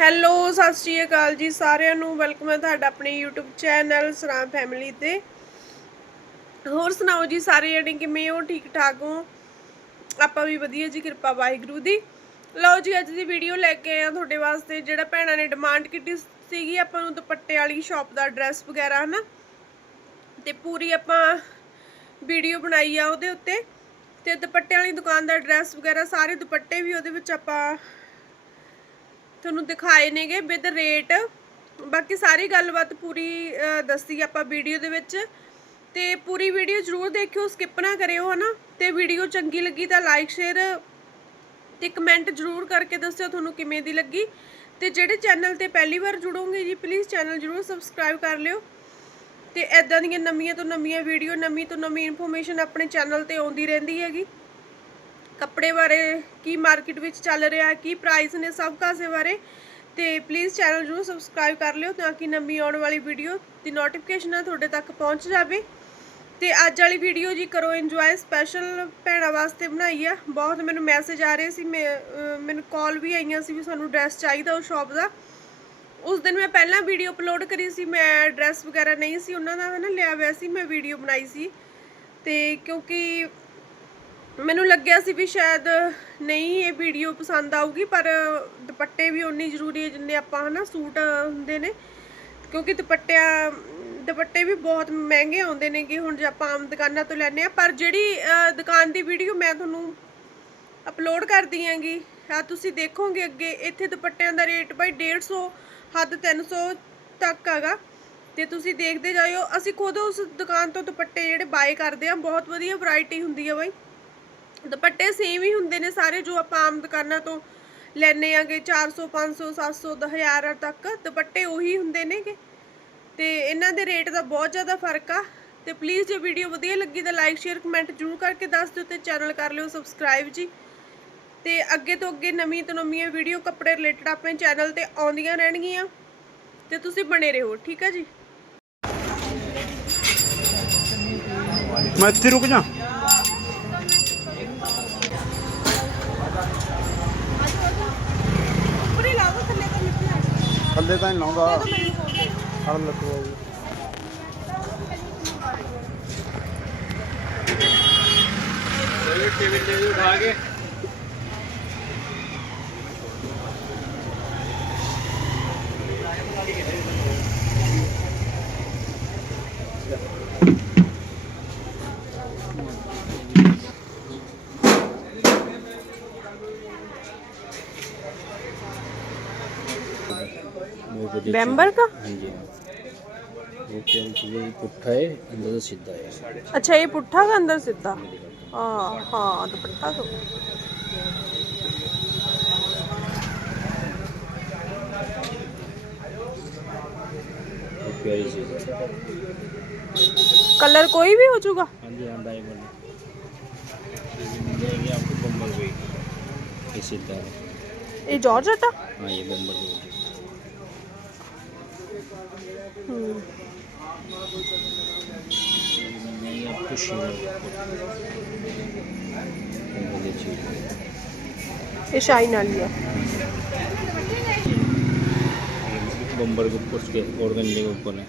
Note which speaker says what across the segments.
Speaker 1: Hello, ਸਤਿ ਸ਼੍ਰੀ ਅਕਾਲ ਜੀ ਸਾਰਿਆਂ ਨੂੰ। ਵੈਲਕਮ ਹੈ ਤੁਹਾਡਾ ਆਪਣੇ YouTube ਚੈਨਲ ਸਰਾਮ ਫੈਮਿਲੀ ਤੇ। ਹੋਰ ਸੁਣਾਓ ਜੀ ਸਾਰੇ ਜਣੇ ਕਿਵੇਂ ਹੋ? ਠੀਕ ਠਾਕ ਹੋ? ਆਪਾਂ ਵੀ ਵਧੀਆ ਜੀ, ਕਿਰਪਾ ਵਾਹਿਗੁਰੂ ਦੀ। ਲਓ ਜੀ, ਅੱਜ ਦੀ ਵੀਡੀਓ ਲੈ ਕੇ ਆਏ ਆ ਤੁਹਾਡੇ ਵਾਸਤੇ। ਜਿਹੜਾ ਭੈਣਾਂ ਨੇ ਡਿਮਾਂਡ ਕੀਤੀ ਸੀਗੀ, ਆਪਾਂ ਨੂੰ ਦੁਪੱਟੇ ਵਾਲੀ ਸ਼ਾਪ ਦਾ ਐਡਰੈਸ ਵਗੈਰਾ, ਹਨਾ? ਤੇ ਪੂਰੀ ਆਪਾਂ ਵੀਡੀਓ ਬਣਾਈ ਆ ਉਹਦੇ ਉੱਤੇ। ਤੇ ਦੁਪੱਟੇ ਵਾਲੀ ਦੁਕਾਨ ਦਾ ਐਡਰੈਸ ਵਗੈਰਾ, ਸਾਰੇ ਦੁਪੱਟੇ ਵੀ ਉਹਦੇ ਵਿੱਚ ਆਪਾਂ ਤੁਹਾਨੂੰ ਦਿਖਾਏ ਨੇਗੇ ਵਿਦ ਰੇਟ ਬਾਕੀ ਸਾਰੀ ਗੱਲਬਾਤ ਪੂਰੀ ਦੱਸੀ ਆਪਾਂ ਵੀਡੀਓ ਦੇ ਵਿੱਚ। ਤੇ ਪੂਰੀ ਵੀਡੀਓ ਜਰੂਰ ਦੇਖਿਓ ਸਕਿਪ ਨਾ ਕਰਿਓ, ਹਨਾ। ਤੇ ਵੀਡੀਓ ਚੰਗੀ ਲੱਗੀ ਤਾਂ ਲਾਈਕ ਸ਼ੇਅਰ ਤੇ ਕਮੈਂਟ ਜਰੂਰ ਕਰਕੇ ਦੱਸਿਓ ਤੁਹਾਨੂੰ ਕਿਵੇਂ ਦੀ ਲੱਗੀ। ਤੇ ਜਿਹੜੇ ਚੈਨਲ ਤੇ ਪਹਿਲੀ ਵਾਰ ਜੁੜੋਗੇ ਜੀ ਪਲੀਜ਼ ਚੈਨਲ ਜਰੂਰ ਸਬਸਕ੍ਰਾਈਬ ਕਰ ਲਿਓ। ਤੇ ਐਦਾਂ ਦੀਆਂ ਨਵੀਆਂ ਤੋਂ ਨਵੀਆਂ ਵੀਡੀਓ, ਨਵੀਂ ਤੋਂ ਨਵੀਂ ਇਨਫੋਰਮੇਸ਼ਨ ਆਪਣੇ ਚੈਨਲ ਤੇ ਆਉਂਦੀ ਰਹਿੰਦੀ ਹੈਗੀ। ਕੱਪੜੇ ਬਾਰੇ, ਕੀ ਮਾਰਕੀਟ ਵਿੱਚ ਚੱਲ ਰਿਹਾ ਕੀ ਪ੍ਰਾਈਸ ਨੇ ਸਭ ਕਾਸੇ ਬਾਰੇ, ਤੇ ਪਲੀਜ਼ ਚੈਨਲ ਜਰੂਰ ਸਬਸਕ੍ਰਾਈਬ ਕਰ ਲਿਓ ਤਾਂ ਕਿ ਨਵੀਂ ਆਉਣ ਵਾਲੀ ਵੀਡੀਓ ਦੀ ਨੋਟੀਫਿਕੇਸ਼ਨ ਤੁਹਾਡੇ ਤੱਕ ਪਹੁੰਚ ਜਾਵੇ। ਤੇ ਅੱਜ ਵਾਲੀ ਵੀਡੀਓ ਜੀ ਕਰੋ ਇੰਜੋਏ ਸਪੈਸ਼ਲ ਭੈਣਾਂ ਵਾਸਤੇ ਬਣਾਈ ਆ। ਬਹੁਤ ਮੈਨੂੰ ਮੈਸੇਜ ਆ ਰਹੇ ਸੀ, ਮੈਂ ਮੈਨੂੰ ਕਾਲ ਵੀ ਆਈਆਂ ਸੀ ਵੀ ਸਾਨੂੰ ਡਰੈਸ ਚਾਹੀਦਾ ਉਹ ਸ਼ਾਪ ਦਾ। ਉਸ ਦਿਨ ਮੈਂ ਪਹਿਲਾਂ ਵੀਡੀਓ ਅਪਲੋਡ ਕਰੀ ਸੀ, ਮੈਂ ਐਡਰੈਸ ਵਗੈਰਾ ਨਹੀਂ ਸੀ ਉਹਨਾਂ ਦਾ ਹਨਾ ਲਿਆ ਹੋਇਆ ਸੀ, ਮੈਂ ਵੀਡੀਓ ਬਣਾਈ ਸੀ। ਤੇ ਕਿਉਂਕਿ ਮੈਨੂੰ ਲੱਗਿਆ ਸੀ ਵੀ ਸ਼ਾਇਦ ਨਹੀਂ ਇਹ ਵੀਡੀਓ ਪਸੰਦ ਆਊਗੀ, ਪਰ ਦੁਪੱਟੇ ਵੀ ਉਨੀ ਜ਼ਰੂਰੀ ਹੈ ਜਿੰਨੇ ਆਪਾਂ ਹਨਾ ਸੂਟ ਹੁੰਦੇ ਨੇ। ਕਿਉਂਕਿ ਦੁਪੱਟਿਆਂ, ਦੁਪੱਟੇ ਵੀ ਬਹੁਤ ਮਹਿੰਗੇ ਆਉਂਦੇ ਨੇ ਕਿ ਹੁਣ ਜੇ ਆਪਾਂ ਆਮ ਦੁਕਾਨਾਂ ਤੋਂ ਲੈਨੇ ਆ ਪਰ ਜਿਹੜੀ ਦੁਕਾਨ ਦੀ ਵੀਡੀਓ ਮੈਂ ਤੁਹਾਨੂੰ ਅਪਲੋਡ ਕਰਦੀ ਆਂਗੀ ਆ ਤੁਸੀਂ ਦੇਖੋਗੇ ਅੱਗੇ, ਇੱਥੇ ਦੁਪੱਟਿਆਂ ਦਾ ਰੇਟ ਭਾਈ 150 ਹੱਦ 300 ਤੱਕ ਹੈਗਾ। ਤੇ ਤੁਸੀਂ ਦੇਖਦੇ ਜਾਇਓ, ਅਸੀਂ ਖੁਦ ਉਸ ਦੁਕਾਨ ਤੋਂ ਦੁਪੱਟੇ ਜਿਹੜੇ ਬਾਏ ਕਰਦੇ ਆ ਬਹੁਤ ਵਧੀਆ ਵੈਰਾਈਟੀ ਹੁੰਦੀ ਆ ਬਾਈ। ਦੁਪੱਟੇ ਸੇਮ ਹੀ ਹੁੰਦੇ ਨੇ ਸਾਰੇ ਜੋ ਆਪਾਂ ਆਮ ਦੁਕਾਨਾਂ ਤੋਂ ਲੈਨੇ ਆਂਗੇ 400 500 700 1000 ਤੱਕ। ਦੁਪੱਟੇ ਉਹੀ ਹੁੰਦੇ ਨੇਗੇ। ਤੇ ਇਹਨਾਂ ਦੇ ਰੇਟ ਦਾ ਬਹੁਤ ਜ਼ਿਆਦਾ ਫ਼ਰਕ ਆ। ਤੇ ਪਲੀਜ਼ ਜੇ ਵੀਡੀਓ ਵਧੀਆ ਲੱਗੀ ਤਾਂ ਲਾਈਕ ਸ਼ੇਅਰ ਕਮੈਂਟ ਜ਼ਰੂਰ ਕਰਕੇ ਦੱਸ ਦਿਓ ਤੇ ਚੈਨਲ ਕਰ ਲਿਓ ਸਬਸਕ੍ਰਾਈਬ ਜੀ। ਤੇ ਅੱਗੇ ਤੋਂ ਅੱਗੇ ਨਵੀਂ ਤੋਂ ਨਵੀਆਂ ਵੀਡੀਓ ਕੱਪੜੇ ਰਿਲੇਟਡ ਆਪਣੇ ਚੈਨਲ ਤੇ ਆਉਂਦੀਆਂ ਰਹਿਣਗੀਆਂ। ਤੇ ਤੁਸੀਂ ਬਣੇ ਰਹੋ, ਠੀਕ ਹੈ ਜੀ?
Speaker 2: ਮੈਂ ਇੱਥੇ ਰੁਕ ਜਾ
Speaker 1: ਉੱਪਰ ਹੀ ਲਾ ਦੋ ਥੱਲੇ ਤਾਂ ਮਿੱਟੀ
Speaker 2: ਥੱਲੇ ਤਾਂ ਨਹੀਂ ਲਾਉਂਦਾ। ਹੜ ਲੱਗੂਗਾ ਜੀ
Speaker 3: ਟੇਬਲ ਤੇ ਉਠਾ ਕੇ?
Speaker 1: बैम्बर का
Speaker 3: हाँ जी हाँ। ये पुट्ठा है अंदर से सीधा है।
Speaker 1: अच्छा ये पुट्ठा का अंदर सीधा? हाँ। हाँ दुपट्टा तो कलर कोई भी हो चुका?
Speaker 3: हाँ जी हाँ डायमंड ये भी मिल जाएगी आपको बम्बर पे ये सीधा
Speaker 1: ये जॉर्जेट आ
Speaker 3: हाँ ये बम्बर ये मिल जाएगी आपको शिवर बढ़िया चीज़ है
Speaker 1: ये शाइन वाली है
Speaker 3: ये बम्बर के ऊपर उसके ऑर्गन के ऊपर है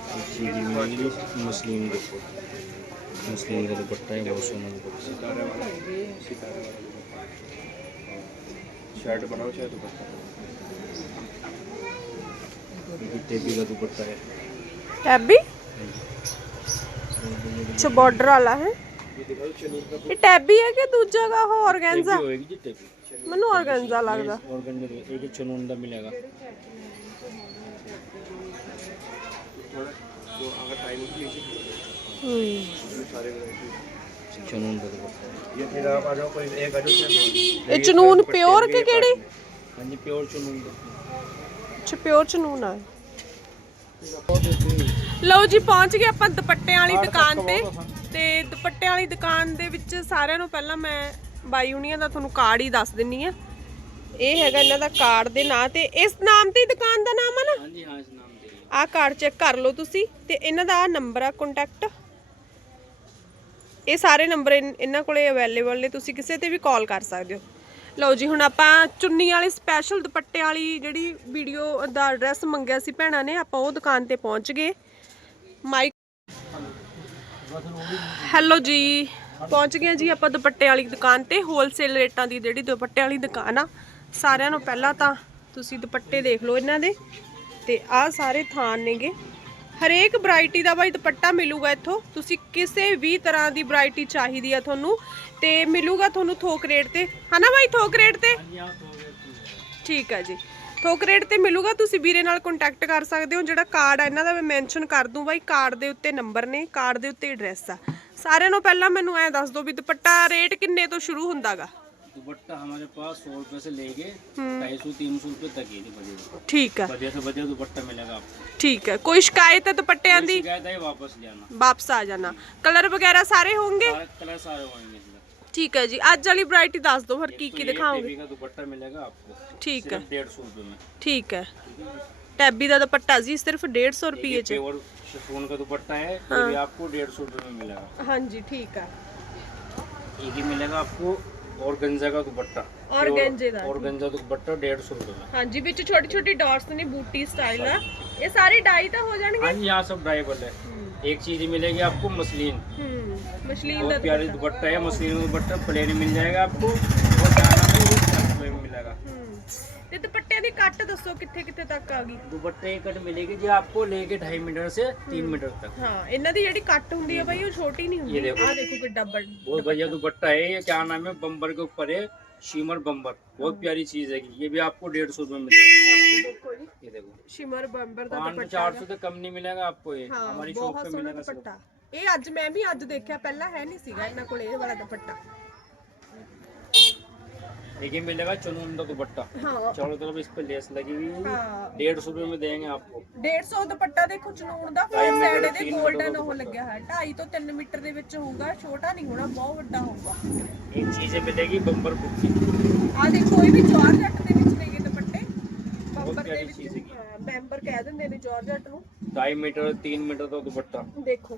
Speaker 3: ये चीज़ मिलेगी मसलिन के ऊपर मसलिन का दुपट्टा है बहुत सोना दुपट्टा
Speaker 2: ਸ਼ਰਟ ਬਣਾਓ ਚਾਹੇ ਦੁਪੱਟਾ
Speaker 3: ये टेपी का दुपट्टा है
Speaker 1: टैबी अच्छा बॉर्डर वाला है ये टैबी है कि दूजा का हो ऑर्गेन्जा
Speaker 3: टेपी होएगी जी टेपी
Speaker 1: ਮੈਨੂੰ ऑर्गेन्जा लगदा
Speaker 3: ऑर्गन में एक चुनुन का मिलेगा
Speaker 1: हम्म
Speaker 3: चुनुन का दुपट्टा है
Speaker 2: ਇਹ ਫਿਰ ਆਪ ਆ ਜਾਓ ਕੋਈ ਇੱਕ ਆ ਜਾਓ
Speaker 1: ਇਹ ਚਨੂਨ ਪਿਓਰ ਕਿ ਕਿਹੜੀ
Speaker 3: हाँ जी प्योर चुनुन का
Speaker 1: ਅੱਛਾ ਪਿਓਰ ਚਨੂਨ ਆ ਲਓ ਜੀ ਪਹੁੰਚ ਗਏ ਆਪਾਂ ਦੁਪੱਟਿਆਂ ਵਾਲੀ ਦੁਕਾਨ ਤੇ ਤੇ ਦੁਪੱਟਿਆਂ ਵਾਲੀ ਦੁਕਾਨ ਦੇ ਵਿੱਚ ਸਾਰਿਆਂ ਨੂੰ ਪਹਿਲਾਂ ਮੈਂ ਬਾਈ ਹੁਣੀਆਂ ਦਾ ਤੁਹਾਨੂੰ ਕਾਰਡ ਹੀ ਦੱਸ ਦਿੰਨੀ ਆ ਇਹ ਹੈਗਾ ਇਹਨਾਂ ਦਾ ਕਾਰਡ ਦੇ ਨਾਂ ਤੇ ਇਸ ਨਾਮ ਤੇ ਹੀ ਦੁਕਾਨ ਦਾ ਨਾਮ ਆ ਨਾ
Speaker 3: हाँ जी हाँ इस नाम दे
Speaker 1: ਆਹ ਕਾਰਡ ਚੈੱਕ ਕਰ ਲਓ ਤੁਸੀਂ ਤੇ ਇਹਨਾਂ ਦਾ ਆਹ ਨੰਬਰ ਆ ਕੰਟੈਕਟ ਇਹ ਸਾਰੇ ਨੰਬਰ ਇਹਨਾਂ ਕੋਲੇ ਅਵੇਲੇਬਲ ਨੇ, ਤੁਸੀਂ ਕਿਸੇ ਤੇ ਵੀ ਕਾਲ ਕਰ ਸਕਦੇ ਹੋ। ਲਓ ਜੀ, ਹੁਣ ਆਪਾਂ ਚੁੰਨੀ ਵਾਲੀ ਸਪੈਸ਼ਲ ਦੁਪੱਟੇ ਵਾਲੀ ਜਿਹੜੀ ਵੀਡੀਓ ਦਾ ਐਡਰੈਸ ਮੰਗਿਆ ਸੀ ਭੈਣਾਂ ਨੇ, ਆਪਾਂ ਉਹ ਦੁਕਾਨ ਤੇ ਪਹੁੰਚ ਗਏ। ਮਾਈਕ ਹੈਲੋ ਜੀ, ਪਹੁੰਚ ਗਏ ਜੀ ਆਪਾਂ ਦੁਪੱਟੇ ਵਾਲੀ ਦੁਕਾਨ ਤੇ। ਹੋਲਸੇਲ ਰੇਟਾਂ ਦੀ ਜਿਹੜੀ ਦੁਪੱਟੇ ਵਾਲੀ ਦੁਕਾਨ ਆ, ਸਾਰਿਆਂ ਨੂੰ ਪਹਿਲਾਂ ਤਾਂ ਤੁਸੀਂ ਦੁਪੱਟੇ ਦੇਖ ਲਓ ਇਹਨਾਂ ਦੇ। ਤੇ ਆਹ ਸਾਰੇ ਥਾਨ ਨੇਗੇ। ਹਰੇਕ ਵੈਰਾਈਟੀ ਦਾ ਬਾਈ ਦੁਪੱਟਾ ਮਿਲੂਗਾ ਇੱਥੋਂ। ਤੁਸੀਂ ਕਿਸੇ ਵੀ ਤਰ੍ਹਾਂ ਦੀ ਵੈਰਾਈਟੀ ਚਾਹੀਦੀ ਆ ਤੁਹਾਨੂੰ ਤੇ ਮਿਲੂਗਾ ਤੁਹਾਨੂੰ ਥੋਕ ਰੇਟ ਤੇ। ਹਨਾ ਬਾਈ ਥੋਕ ਰੇਟ ਤੇ? ਠੀਕ ਹੈ ਜੀ। ਥੋਕ ਰੇਟ ਤੇ ਮਿਲੂਗਾ ਤੁਸੀਂ ਵੀਰੇ ਨਾਲ ਕੰਟੈਕਟ ਕਰ ਸਕਦੇ ਹੋ। ਜਿਹੜਾ ਕਾਰਡ ਆ ਇਹਨਾਂ ਦਾ ਮੈਂ ਮੈਂਸ਼ਨ ਕਰ ਦੂੰ ਬਾਈ। ਕਾਰਡ ਦੇ ਉੱਤੇ ਨੰਬਰ ਨੇ ਕਾਰਡ ਦੇ ਉੱਤੇ ਐਡਰੈਸ ਆ। ਸਾਰਿਆਂ ਨੂੰ ਪਹਿਲਾਂ ਮੈਨੂੰ ਐ ਦੱਸ ਦਿਓ ਵੀ ਦੁਪੱਟਾ ਰੇਟ ਕਿੰਨੇ ਤੋਂ ਸ਼ੁਰੂ ਹੁੰਦਾਗਾ?
Speaker 3: दुपट्टा हमारे पास सौ रुपए से लेके हम्म। ढाई सौ तीन सौ रूपए तक ठीक है। बढ़िया से बढ़िया दुपट्टा मिलेगा आपको।
Speaker 1: ठीक है कोई
Speaker 3: शिकायत है दुपट्टे आंधी
Speaker 1: वापस जाना वापस आ जाना। कलर वगैरह
Speaker 3: सारे होंगे?
Speaker 1: हाँ, कलर सारे होंगे ठीक है जी आज वाली वरायटी
Speaker 3: दस दो
Speaker 1: फिर
Speaker 3: की की दिखाओगे? दुपट्टा मिलेगा आपको
Speaker 1: ठीक
Speaker 3: है। डेढ़ सौ रुपये में।
Speaker 1: ठीक है। टैबी का दुपट्टा जी सिर्फ़ डेढ़
Speaker 3: सौ रुपये का दुपट्टा है हाँ। आपको डेढ़ सौ रुपये में मिलेगा।
Speaker 1: हाँ जी
Speaker 3: ठीक है। एक मिलेगा आपको। और गंजा का दुपट्टा
Speaker 1: Organza ਦਾ,
Speaker 3: और गंजा दुपट्टा डेढ़ सौ रुपए में
Speaker 1: ਹਾਂਜੀ ਵਿੱਚ ਛੋਟੀ ਛੋਟੀ ਡਾਟਸ ਨੇ ਬੂਟੀ ਸਟਾਈਲ ਆ ਇਹ ਸਾਰੀ ਡਾਈ ਤਾਂ ਹੋ ਜਾਣਗੇ
Speaker 3: हाँ जी यहाँ सब ड्राइबल है एक चीज ही मिलेगी आपको मसलिन
Speaker 1: ਹੂੰ ਮਸ਼ਲੀਨ ਦਾ
Speaker 3: बहुत प्यारी दुपट्टा है मसलिन का दुपट्टा प्लेन मिल जाएगा आपको और जाना में भी दस रुपए में मिलेगा
Speaker 1: ਹੂੰ ਤੇ ਦੁਪੱਟਿਆਂ ਦੀ ਕੱਟ ਦੱਸੋ ਕਿੱਥੇ ਕਿੱਥੇ ਤੱਕ ਆ ਗਈ
Speaker 3: दुपट्टे की कट मिलेगी जी आपको लेके ढाई मीटर से तीन मीटर तक
Speaker 1: ਹਾਂ ਇਹਨਾਂ ਦੀ ਜਿਹੜੀ ਕੱਟ ਹੁੰਦੀ ਆ ਬਾਈ ਉਹ ਛੋਟੀ ਨਹੀਂ ਹੁੰਦੀ
Speaker 3: ਇਹ ਦੇਖੋ।
Speaker 1: ਆ ਦੇਖੋ ਕਿੱਡਾ ਵੱਡ
Speaker 3: बहुत बढ़िया दुपट्टा है ये क्या नाम है बम्बर के ऊपर है शीमर बम्बर बहुत प्यारी चीज है ये भी आपको डेढ़ सौ रुपए में मिलेगा
Speaker 1: ਦੇਖੋ ਜੀ
Speaker 3: ये देखो
Speaker 1: ਸ਼ਿਮਰ ਬੰਬਰ ਦਾ
Speaker 3: पाँच सौ
Speaker 1: ਦੁਪੱਟਾ
Speaker 3: चार सौ से कम नहीं मिलेगा आपको ये
Speaker 1: ਹਾਂ
Speaker 3: हमारी शॉप
Speaker 1: ਬਹੁਤ
Speaker 3: पे
Speaker 1: ਸੋਹਣਾ
Speaker 3: मिलेगा सिर्फ
Speaker 1: ਦੁਪੱਟਾ ਇਹ ਅੱਜ ਮੈਂ ਵੀ ਅੱਜ ਦੇਖਿਆ ਪਹਿਲਾਂ ਹੈ ਨਹੀਂ ਸੀਗਾ ਇਹਨਾਂ ਕੋਲ ਇਹ ਵਾਲਾ ਦੁਪੱਟਾ
Speaker 3: देखिए मिलेगा चुनौन का दुपट्टा।
Speaker 1: हाँ।
Speaker 3: चारों इस पे लेस लगी हुई है। डेढ़ सौ में देंगे आपको।
Speaker 1: ਡੇਢ ਸੌ ਦੁਪੱਟਾ ਦੇਖੋ ਚਨੂਨ ਦਾ ਫੋਰ ਸਾਈਡ ਇਹਦੇ 골ਡਨ ਉਹ ਲੱਗਿਆ ਹੈ 2.5 ਤੋਂ 3 ਮੀਟਰ ਦੇ ਵਿੱਚ ਹੋਊਗਾ ਛੋਟਾ ਨਹੀਂ ਹੋਣਾ ਬਹੁਤ ਵੱਡਾ ਹੋਊਗਾ
Speaker 3: एक चीजें मिलेगी बम्पर बुक की
Speaker 1: ਆ ਦੇਖੋ ਇਹ ਵੀ ਜਾਰਜਟ ਦੇ ਵਿੱਚ ਨੇਗੇ ਦੁਪੱਟੇ ਬੰਬਰ ਦੇ
Speaker 3: ਪਿਆਰੀ ਚੀਜ਼ ਵਿੱਚ ਹੈਗੀ।
Speaker 1: ਹਾਂ, ਬੈਂਬਰ ਕਹਿ ਦਿੰਦੇ ਨੇ
Speaker 3: मीटर तीन मीटर का दुपट्टा।
Speaker 1: ਦੇਖੋ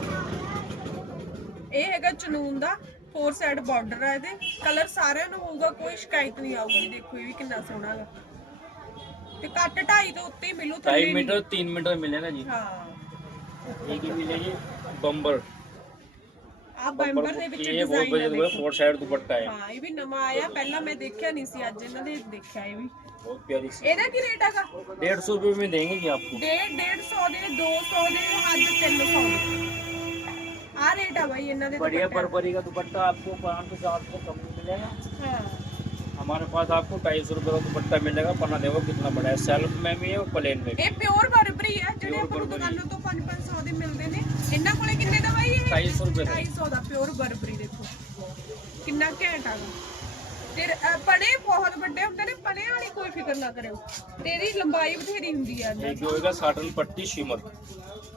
Speaker 1: ਇਹ ਹੈਗਾ ਚਨੂਨ ਦਾ ਫੋਰ ਸਾਈਡ ਬਾਰਡਰ ਹੈ ਇਹਦੇ ਕਲਰ ਸਾਰਿਆਂ ਨੂੰ ਹੋਊਗਾ ਕੋਈ ਸ਼ਿਕਾਇਤ ਨਹੀਂ ਆਊਗੀ ਦੇਖੋ ਇਹ ਵੀ ਕਿੰਨਾ ਸੋਹਣਾ ਗਾ ਤੇ ਕੱਟ ਢਾਈ ਤੋਂ ਉੱਤੇ ਹੀ ਮਿਲੂ
Speaker 3: ढाई
Speaker 1: ਥੱਲੇ ਨਹੀਂ।
Speaker 3: मीटर तीन मीटर मिलेगा जी
Speaker 1: ਹਾਂ
Speaker 3: एक ही मिलेगी बम्बर
Speaker 1: ਆ ਬੈਂਬਰ ਦੇ ਵਿੱਚ
Speaker 3: ये बहुत
Speaker 1: ਡਿਜ਼ਾਈਨ
Speaker 3: बढ़िया फोर साइड दुपट्टा है
Speaker 1: ਹਾਂ ਇਹ ਵੀ ਨਵਾਂ ਆਇਆ ਪਹਿਲਾਂ ਮੈਂ ਦੇਖਿਆ ਨਹੀਂ ਸੀ ਅੱਜ ਇਹਨਾਂ ਦੇ ਦੇਖਿਆ ਇਹ ਵੀ
Speaker 3: बहुत प्यारी सी
Speaker 1: ਇਹਦਾ ਕੀ ਰੇਟ ਹੈਗਾ
Speaker 3: डेढ़ सौ रुपये में देंगे जी आपको
Speaker 1: ਡੇਢ ਡੇਢ ਸੌ ਦੇ 200 ਦੇ ਅੱਜ 300 ਦੇ ਆ ਰੇਟ ਆ ਬਾਈ ਇਹਨਾਂ ਦੇ
Speaker 3: बढ़िया
Speaker 1: ਦੁਪੱਟਿਆਂ
Speaker 3: परपरी का दुपट्टा आपको पाँच सौ चार सौ कम में मिलेगा
Speaker 1: ਦਾ। ਹਾਂ
Speaker 3: हमारे पास आपको ढाई सौ रुपये का दुपट्टा मिलेगा पन्ना देखो कितना बड़ा है सेल्फ में भी है और प्लेन में भी
Speaker 1: ਇਹ ਪਿਓਰ ਬਰਬਰੀ ਹੈ ਜਿਹੜੇ
Speaker 3: Pure
Speaker 1: ਆਪਾਂ ਨੂੰ
Speaker 3: Burberry।
Speaker 1: ਦੁਕਾਨਾਂ ਤੋਂ 5-500 ਦੇ ਮਿਲਦੇ ਨੇ ਇਹਨਾਂ ਕੋਲੇ ਕਿੰਨੇ ਦਾ ਬਾਈ ਇਹ
Speaker 3: ढाई सौ रुपये का
Speaker 1: 250 ਦਾ ਪਿਓਰ ਬਰਬਰੀ ਦੇਖੋ ਕਿੰਨਾ ਘੈਂਟ ਆ ਤੇ ਅ, ਪਣੇ ਬਹੁਤ ਵੱਡੇ ਹੁੰਦੇ ਨੇ ਪਣੇ ਵਾਲੀ ਕੋਈ ਫਿਕਰ ਨਾ ਕਰਿਓ ਤੇ ਇਹਦੀ ਲੰਬਾਈ ਬਥੇਰੀ ਹੁੰਦੀ ਆ
Speaker 3: एक जो होगा साटन पट्टी शिमर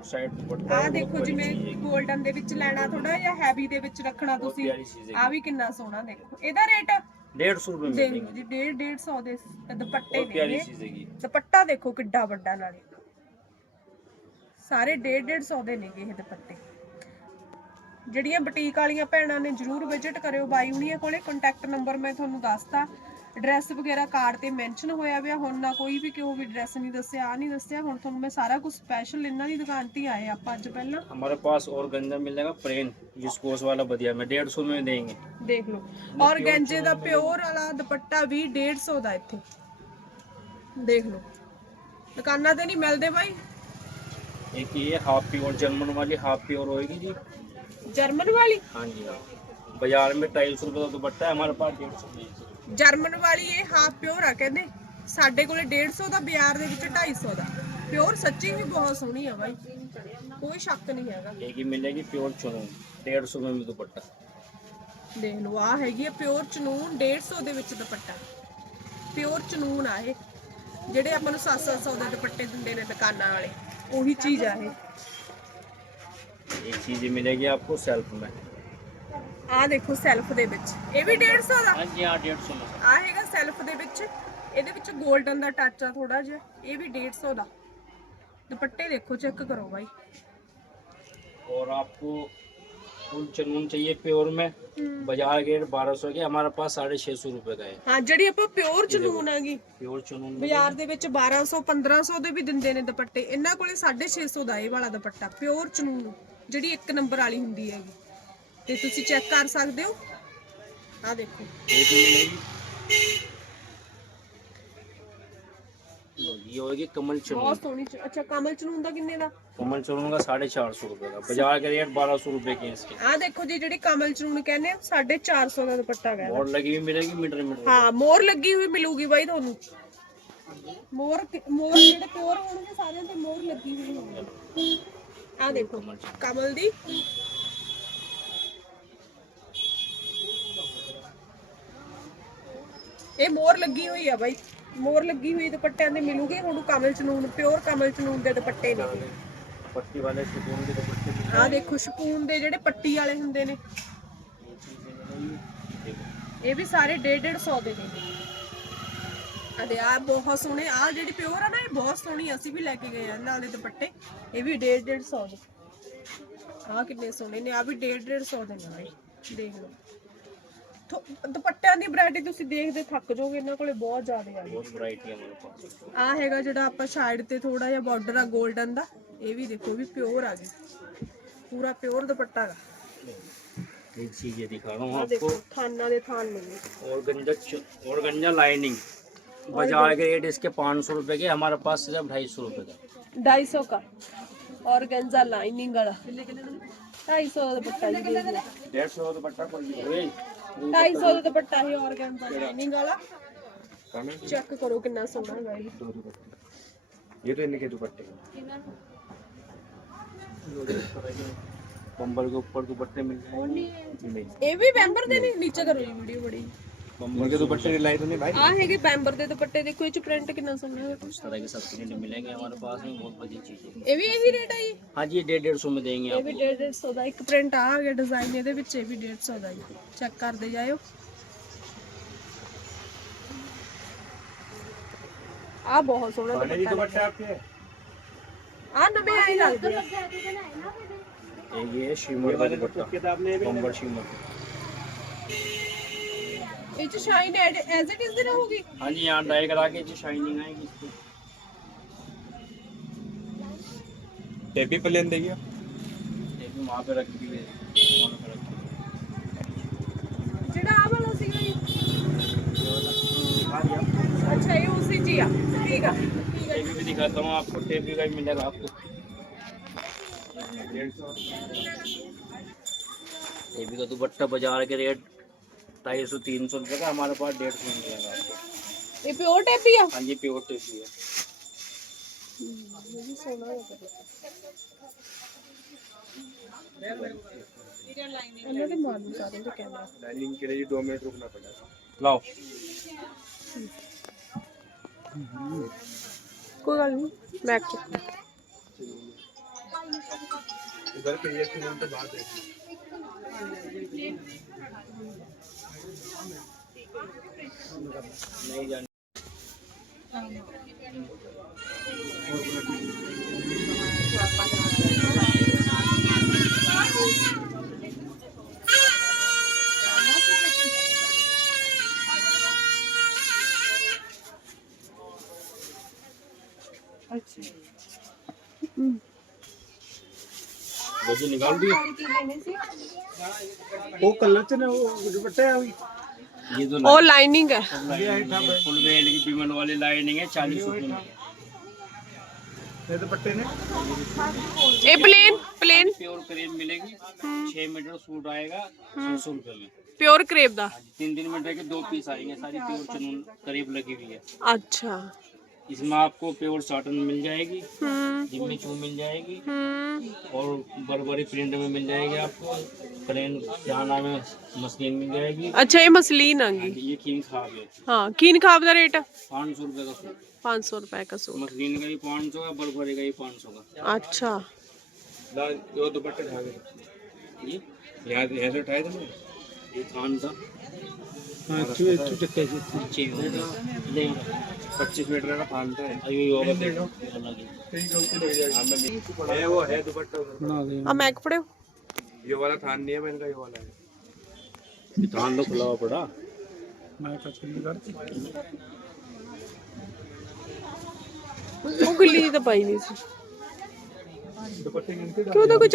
Speaker 1: ਆਊਟਸਾਈਡ
Speaker 3: ਵੁੱਡ ਆ
Speaker 1: ਦੇਖੋ ਜਿਵੇਂ 골ਡਨ ਦੇ ਵਿੱਚ ਲੈਣਾ ਥੋੜਾ ਜਾਂ ਹੈਵੀ ਦੇ ਵਿੱਚ ਰੱਖਣਾ ਤੁਸੀਂ। ਆ ਵੀ ਕਿੰਨਾ ਸੋਹਣਾ ਦੇਖੋ। ਇਹਦਾ ਰੇਟ
Speaker 3: 150
Speaker 1: ਰੁਪਏ
Speaker 3: ਦੇ
Speaker 1: ਮਿਲੇਗੀ। ਜੀ 1.5 ਦੇ ਦੁਪੱਟੇ ਨੇ ਪਿਆਰੀ
Speaker 3: ਚੀਜ਼ ਹੈਗੀ।
Speaker 1: ਦੁਪੱਟਾ ਦੇਖੋ ਕਿੱਡਾ ਵੱਡਾ ਨਾਲੇ। ਸਾਰੇ 1.5 ਦੇ ਨੇਗੇ ਇਹ ਦੁਪੱਟੇ। ਜਿਹੜੀਆਂ ਬੁਟੀਕ ਵਾਲੀਆਂ ਭੈਣਾਂ ਨੇ ਜਰੂਰ ਵਿਜ਼ਿਟ ਕਰਿਓ ਬਾਈ ਹੁਣੀਆਂ ਕੋਲੇ। ਕੰਟੈਕਟ ਨੰਬਰ ਮੈਂ ਤੁਹਾਨੂੰ ਦੱਸਤਾ। ਐਡਰੈਸ ਵਗੈਰਾ ਕਾਰਡ ਤੇ ਮੈਂਸ਼ਨ ਹੋਇਆ ਹੋਇਆ ਹੁਣ ਨਾ ਕੋਈ ਵੀ ਕਿਉਂ ਵੀ ਐਡਰੈਸ ਨਹੀਂ ਦੱਸਿਆ ਆ ਨਹੀਂ ਦੱਸਿਆ ਹੁਣ ਤੁਹਾਨੂੰ ਮੈਂ ਸਾਰਾ ਕੁਝ ਸਪੈਸ਼ਲ ਇਹਨਾਂ ਦੀ ਦੁਕਾਨ ਤੇ ਹੀ ਆਏ ਆਪਾਂ ਅੱਜ ਪਹਿਲਾਂ
Speaker 3: हमारे पास और गंजा मिल जाएगा प्लेन विस्कोस वाला बढ़िया में डेढ़ सौ में देंगे
Speaker 1: ਦੇਖ ਲਓ ਔਰ ਗੈਂਜੇ ਦਾ ਪਿਓਰ ਵਾਲਾ ਦੁਪੱਟਾ ਵੀ 150 ਦਾ ਇੱਥੇ ਦੇਖ ਲਓ ਦੁਕਾਨਾਂ ਤੇ ਨਹੀਂ ਮਿਲਦੇ ਬਾਈ
Speaker 3: एक ये हाफ प्योर जर्मन वाली हाफ प्योर होएगी जी
Speaker 1: ਜਰਮਨ ਵਾਲੀ
Speaker 3: हाँ जी हाँ बाजार में ढाई सौ रुपये का दुपट्टा है हमारे पास डेढ़ सौ
Speaker 1: ਜਰਮਨ ਵਾਲੀ ਇਹ ਹਾਫ ਪਿਓਰ ਆ ਕਹਿੰਦੇ। ਸਾਡੇ ਕੋਲੇ 150 ਦਾ ਬਾਜ਼ਾਰ ਦੇ ਵਿੱਚ 250 ਦਾ। ਪਿਓਰ ਸੱਚੀ ਵੀ ਬਹੁਤ ਸੋਹਣੀ ਆ ਬਾਈ। ਕੋਈ ਸ਼ੱਕ ਨਹੀਂ ਹੈਗਾ।
Speaker 3: ਇਹ ਕੀ ਮਿਲੇਗੀ ਪਿਓਰ ਚਨੂਨ? 150 ਮੇ ਦੁਪੱਟਾ।
Speaker 1: ਦੇਖ ਲਓ ਆ ਹੈਗੀ ਆ ਪਿਓਰ ਚਨੂਨ 150 ਦੇ ਵਿੱਚ ਦੁਪੱਟਾ। ਪਿਓਰ ਚਨੂਨ ਆ ਇਹ। ਜਿਹੜੇ ਆਪਾਂ ਨੂੰ 700 ਦੇ ਦੁਪੱਟੇ ਦਿੰਦੇ ਨੇ ਦੁਕਾਨਾਂ ਵਾਲੇ ਉਹੀ ਚੀਜ਼ ਆ ਇਹ।
Speaker 3: ਇਹ ਚੀਜ਼ ਮਿਲੇਗੀ ਆਪਕੋ ਸੈਲਫ ਮੈਂ
Speaker 1: ਆ ਦੇਖੋ ਸੈਲਫ ਦੇ ਵਿੱਚ। ਇਹ ਵੀ 150 ਦਾ?
Speaker 3: ਹਾਂਜੀ ਆ 150 ਦਾ।
Speaker 1: ਆ ਹੈਗਾ ਸੈਲਫ ਦੇ ਵਿੱਚ। ਇਹਦੇ ਵਿੱਚ 골ਡਨ ਦਾ ਟੱਚ ਆ ਥੋੜਾ ਜਿਹਾ। ਇਹ ਵੀ 150 ਦਾ। ਦੁਪੱਟੇ ਦੇਖੋ ਚੈੱਕ ਕਰੋ ਭਾਈ
Speaker 3: और आपको फुल चनून चाहिए प्योर में बाजार रेट 1200 के हमारे पास 650 रुपए का है
Speaker 1: हां ਜਿਹੜੀ ਆਪਾਂ ਪਿਓਰ ਚਨੂਨ
Speaker 3: ਹੈਗੀ। ਪਿਓਰ ਚਨੂਨ
Speaker 1: ਬਾਜ਼ਾਰ ਦੇ ਵਿੱਚ 1200 1500 ਦੇ ਵੀ ਦਿੰਦੇ ਨੇ ਦੁਪੱਟੇ। ਇਹਨਾਂ ਕੋਲੇ 650 ਦਾ ਇਹ ਵਾਲਾ ਦੁਪੱਟਾ ਪਿਓਰ ਚਨੂਨ ਜਿਹੜੀ ਇੱਕ ਨੰਬਰ ਵਾਲੀ ਹੁੰਦੀ ਹੈਗੀ। ਤੇ ਤੁਸੀਂ ਚੈੱਕ ਕਰ ਸਕਦੇ ਹੋ ਆ ਦੇਖੋ
Speaker 3: एक ही मिलेगी लो, ये होगी कमल चनून
Speaker 1: ਬਹੁਤ ਸੋਹਣੀ ਚ- ਅੱਛਾ ਕਮਲ ਚਨੂਨ ਦਾ ਕਿੰਨੇ ਦਾ
Speaker 3: कमल चनून का साढ़े चार सौ रुपये का बाजार के रेट बारह सौ रुपये के हैं इसके
Speaker 1: ਆ ਦੇਖੋ ਜੀ ਜਿਹੜੀ ਕਮਲ ਚਨੂਨ ਕਹਿੰਦੇ ਆ 450 ਦਾ ਦੁਪੱਟਾ ਹੈਗਾ
Speaker 3: और लगी हुई मिलेगी मीटर मीटर
Speaker 1: ਹਾਂ ਮੋਰ ਲੱਗੀ ਹੋਈ ਮਿਲੂਗੀ ਬਾਈ ਤੁਹਾਨੂੰ ਮੋਰ ਕਿ- ਮੋਰ ਜਿਹੜੇ ਪਿਓਰ ਹੋਣਗੇ ਸਾਰਿਆਂ ਤੇ ਮੋਰ ਲੱਗੀ ਹੋਈ ਹੋਣੀ ਆ ਦੇਖੋ ਕਮਲ ਦੀ ਇਹ ਮੋਰ ਲੱਗੀ ਹੋਈ ਆ ਬਾਈ। ਮੋਰ ਲੱਗੀ ਹੋਈ ਦੁਪੱਟਿਆਂ ਦੇ ਮਿਲੂਗੇ ਹੁਣ ਕਮਲ ਚਨੂਨ ਪਿਓਰ ਕਮਲ ਚਨੂਨ ਦੇ ਦੁਪੱਟੇ ਨੇ।
Speaker 3: ਪੱਟੀ ਵਾਲੇ ਸ਼ਕੂਨ ਦੇ ਦੁਪੱਟੇ ਨੇ।
Speaker 1: ਆ ਦੇਖੋ ਸ਼ਕੂਨ ਦੇ ਜਿਹੜੇ ਪੱਟੀ ਵਾਲੇ ਹੁੰਦੇ ਨੇ। ਇਹ ਵੀ ਸਾਰੇ 150 ਦੇ ਨੇ। ਅਦੇ ਆ ਬਹੁਤ ਸੋਹਣੇ ਆ ਜਿਹੜੀ ਪਿਓਰ ਆ ਨਾ ਇਹ ਬਹੁਤ ਸੋਹਣੀ ਅਸੀਂ ਵੀ ਲੈ ਕੇ ਗਏ ਆ ਨਾਲ ਦੁਪੱਟੇ। ਇਹ ਵੀ 150 ਦੇ। ਆ ਕਿੰਨੇ ਸੋਹਣੇ ਨੇ ਆ ਵੀ 150 ਦੇ ਨੇ ਦੇਖ ਲਓ। ਥੋ- ਦੁਪੱਟਿਆਂ ਦੀ ਵੈਰਾਈਟੀ ਤੁਸੀਂ ਦੇਖਦੇ ਥੱਕ ਜਾਓਗੇ ਇਹਨਾਂ ਕੋਲੇ ਬਹੁਤ ਜ਼ਿਆਦਾ ਆ
Speaker 3: ਬਹੁਤ ਵੈਰਾਈਟੀ ਮੇਰੇ ਕੋਲ
Speaker 1: ਆ ਹੈਗਾ ਜਿਹੜਾ ਆਪਾਂ ਸਾਈਡ ਤੇ ਥੋੜਾ ਜਿਹਾ ਬਾਰਡਰ ਆ 골ਡਨ ਦਾ। ਇਹ ਵੀ ਦੇਖੋ ਵੀ ਪਿਓਰ ਆ ਗਿਆ ਪੂਰਾ ਪਿਓਰ ਦੁਪੱਟਾ ਹੈਗਾ
Speaker 3: ये चीजें दिखा रहा हूँ
Speaker 1: ਆ
Speaker 3: आपको
Speaker 1: ਦੇਖੋ ਦੇ ਥਾਨ
Speaker 3: ਮਿਲਦੇ ऑर्गेंजा ऑर्गेंजा लाइनिंग बाजार के रेट इसके पाँच सौ रुपये के हमारे पास सिर्फ ढाई सौ रुपये का
Speaker 1: 250 का ਔਰਗੈਂਜ਼ਾ ਲਾਈਨਿੰਗ ਵਾਲਾ। 250 ਦਾ ਦੁਪੱਟਾ। ਜੀ ਦੇਖ ਲਓ।
Speaker 3: डेढ़ सौ दुपट्टा
Speaker 1: 250 ਦਾ ਦੁਪੱਟਾ ਹੈ ऑर्गेन्जा लाइनिंग वाला ਚੈੱਕ ਕਰੋ ਕਿੰਨਾ ਸੋਹਣਾ ਹੈਗਾ ਇਹ
Speaker 2: दो दुपट्टे ये तो इनके दुपट्टे हैं।
Speaker 3: कंबल के ऊपर दुपट्टे मिल जाएंगे नहीं
Speaker 1: ਇਹ ਵੀ ਬੈਂਬਰ ਦੇ ਨੇ ਨੀਚੇ ਕਰੋ ਜੀ ਵੀਡੀਓ ਬੜੀ
Speaker 3: कंबल
Speaker 2: इनके दुपट्टे लाई तो नहीं भाई
Speaker 1: ਆ ਹੈਗੇ ਬੈਂਬਰ ਦੇ ਦੁਪੱਟੇ ਦੇਖੋ ਇਹ ਚ ਪ੍ਰਿੰਟ ਕਿੰਨਾ ਸੋਹਣਾ ਹੈ
Speaker 3: इस तरह के सब प्रिंट मिलेंगे हमारे पास में बहुत बढ़िया चीज़ है
Speaker 1: ਇਹ ਵੀ ਇਹੀ ਰੇਟ ਹੈ ਜੀ
Speaker 3: हाँ जी डेढ़ डेढ़ सौ में देंगे
Speaker 1: ਇਹ
Speaker 3: आप
Speaker 1: ਵੀ 150 ਦਾ ਇੱਕ ਪ੍ਰਿੰਟ ਆ ਗਿਆ ਡਿਜ਼ਾਈਨ ਇਹਦੇ ਵਿੱਚ ਇਹ ਵੀ 150 ਦਾ ਜੀ ਚੈੱਕ ਕਰਦੇ ਜਾਇਓ ਆ ਬਹੁਤ ਸੋਹਣਾ
Speaker 2: खाने की
Speaker 1: ਦੁਪੱਟਾ
Speaker 2: दुपट्टे आपके हैं?
Speaker 1: ਆ ਨਵੇਂ ਆਏ ਲੱਗਦੇ ਆ
Speaker 3: ये ये है शिमर का दुपट्टा
Speaker 2: किताब आपने भी
Speaker 3: कंबल शिमर
Speaker 1: ਇਹ ਚ ਸ਼ਾਈਨ ਐਜ਼ ਇਟ ਇਜ਼ ਦੀ ਰਹੂਗੀ
Speaker 3: हाँ जी यहाँ डाई करा के जो शाइनिंग आएगी इसकी
Speaker 2: टेप भी प्लेन देगी
Speaker 3: ये भी वहाँ पे रखी हुई है वहाँ पे रखी हुई है।
Speaker 1: ਜਿਹੜਾ ਆ ਵਾਲਾ ਸੀਗਾ ਜੀ
Speaker 3: दिखा दिया
Speaker 1: ਅੱਛਾ ਇਹ ਉਸੇ ਚ ਹੀ ਆ ਠੀਕ ਆ ਠੀਕ ਆ
Speaker 3: टेबी भी दिखाता हूँ आपको टेबी का भी मिलेगा आपको टेबी का दुपट्टा बाजार के रेट ढाई सौ तीन सौ रुपये का हमारे पास डेढ़ सौ मिलेगा आपको।
Speaker 1: ये प्योर टेप भी
Speaker 3: है? हाँ
Speaker 1: जी प्योर टेप भी है। हम्म,
Speaker 2: लाइनिंग के
Speaker 1: कोई
Speaker 2: गल नहीं ये फ़िल्म तो बात है।
Speaker 3: ਨਹੀਂ ਜਾਣ
Speaker 2: ਉਹ ਕਲਰ ਚ ਨਾ ਉਹ ਦੁਪੱਟਾ ਆ ਵੀ।
Speaker 3: ये जो
Speaker 1: और लाइनिंग है।
Speaker 3: फुल वेल की विमल वाली लाइनिंग है चालीस
Speaker 2: ये
Speaker 1: प्लेन प्लेन
Speaker 3: प्योर क्रेप मिलेगी छह मीटर सूट आएगा सौ रुपये में।
Speaker 1: प्योर क्रेप का
Speaker 3: तीन दिन में दो पीस आएँगे सारी प्योर चनून करीब लगी हुई है।
Speaker 1: अच्छा।
Speaker 3: इसमें आपको प्योर साटन मिल जाएगी जिम्मी चू मिल जाएगी और बरबरी प्रिंट में मिल जाएगी आपको प्लेन जाना में मशीन मिल जाएगी।
Speaker 1: अच्छा ये मसलिन आगी हाँ
Speaker 3: ये कीन खाब है।
Speaker 1: हाँ कीन खाब का रेट
Speaker 3: पाँच सौ रुपए का सूट।
Speaker 1: पाँच सौ रुपए का सूट।
Speaker 3: मसलिन का ही पाँच सौ का बरबरी का ही पाँच सौ का।
Speaker 1: अच्छा।
Speaker 2: दुपट्टे ढाई
Speaker 3: ये
Speaker 2: यहाँ से
Speaker 3: ढाई
Speaker 2: पच्चीस मीटर का थान था
Speaker 3: है
Speaker 2: वो है
Speaker 1: हाँ,
Speaker 2: ये वाला थान नहीं है मैं ये वाला है।
Speaker 3: थान तो खुला हुआ पड़ा।
Speaker 1: मैं तो,
Speaker 2: तो पाई
Speaker 1: नहीं क्यों तो कुछ